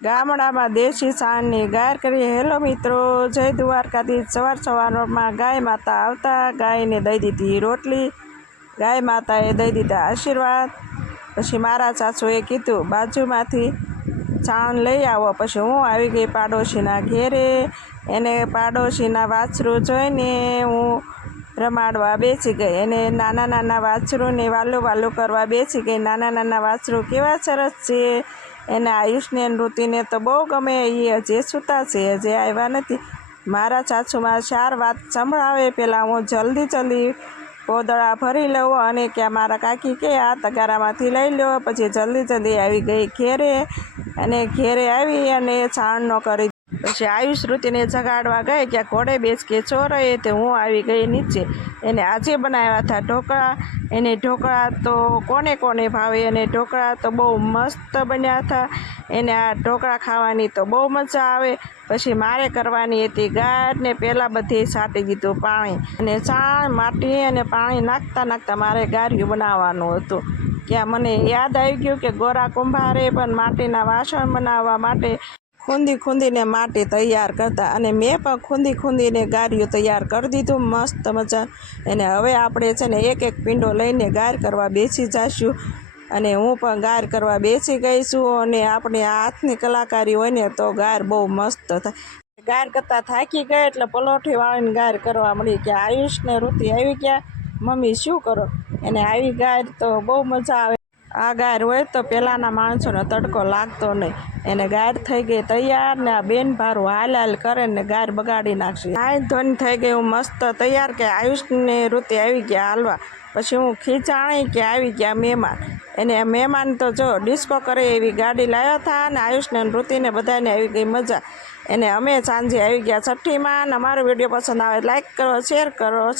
ગામડામાં દેશી સાણની ગાર કરી। હેલો મિત્રો, જય દ્વારકાધીશ। સવારમાં ગાય માતા આવતા ગાયને દઈ દીધી રોટલી, ગાય માતાએ દઈ દીધા આશીર્વાદ। પછી મારા સાસુએ કીધું બાજુમાંથી છાણ લઈ આવો। પછી હું આવી ગઈ પાડોશીના ઘેરે। એને પાડોશીના વાછરું જોઈને હું રમાડવા બેસી ગઈ। એને નાના વાછરુંને વાલું વાલું કરવા બેસી ગઈ। નાના વાછરું કેવા સરસ છે। એને આયુષને નૃતિને તો બહુ ગમે। એ હજી સૂતા છે, હજી આવ્યા નથી। મારા સાસુમાં 4 વાત સંભળાવે। પહેલાં હું જલ્દી પોદળા ભરી લઉં અને ક્યાં મારા કાકી કે આ તગારામાંથી લઈ લો। પછી જલ્દી આવી ગઈ ઘેરે અને ઘેરે આવી અને છાણનો કરી। પછી આયુષ ઋતિને જગાડવા ગઈ કે ઘોડે બેસ કે છો રહે। તો હું આવી ગઈ નીચે। એને આજે બનાવ્યા હતા ઢોકળા। એને ઢોકળા તો કોને ભાવે। અને ઢોકળા તો બહુ મસ્ત બન્યા હતા। એને આ ઢોકળા ખાવાની તો બહુ મજા આવે। પછી મારે કરવાની હતી ગાર ને પહેલાં બધી છાંટી દીધું પાણી અને છાણ માટી અને પાણી નાખતા મારે ગાર્યું બનાવવાનું હતું। ત્યાં મને યાદ આવી ગયું કે ગોરા કુંભારે પણ માટીના વાસણ બનાવવા માટે ખૂંદીને માટી તૈયાર કરતા અને મેં પણ ખૂંદીને ગાર્યું તૈયાર કરી દીધું મસ્ત મજા। અને હવે આપણે છે ને એક પીંડો લઈને ગાર કરવા બેસી જઈશું। અને હું પણ ગાર કરવા બેસી ગઈ છું। અને આપણે હાથની કલાકારી હોય ને તો ગાર બહુ મસ્ત થાય। ગાર કરતાં થાકી ગઈ એટલે પલોઠી વાળીને ગાર કરવા મળી કે આયુષને ઋતિ આવી ગયા, મમ્મી શું કરો? એને આવી ગાર તો બહુ મજા આવે। આ ગાર હોય તો પહેલાંના માણસોને તડકો લાગતો નહીં। એને ગાર થઈ ગઈ તૈયાર ને આ બેન ભારું હાલ કરે ને ગાર બગાડી નાખશે। નાઈ ધોઈને થઈ ગઈ હું મસ્ત તૈયાર કે આયુષને ઋતિ આવી ગયા હાલવા। પછી હું ખીચાણી કે આવી ગયા મહેમાન। એને મહેમાન તો જો ડિસ્કો કરે એવી ગાડી લાવ્યા હતા અને આયુષને ઋતિને બધાને આવી ગઈ મજા। એને અમે સાંજે આવી ગયા છઠ્ઠીમાં। અમારો વિડીયો પસંદ આવે લાઈક કરો, શેર કરો।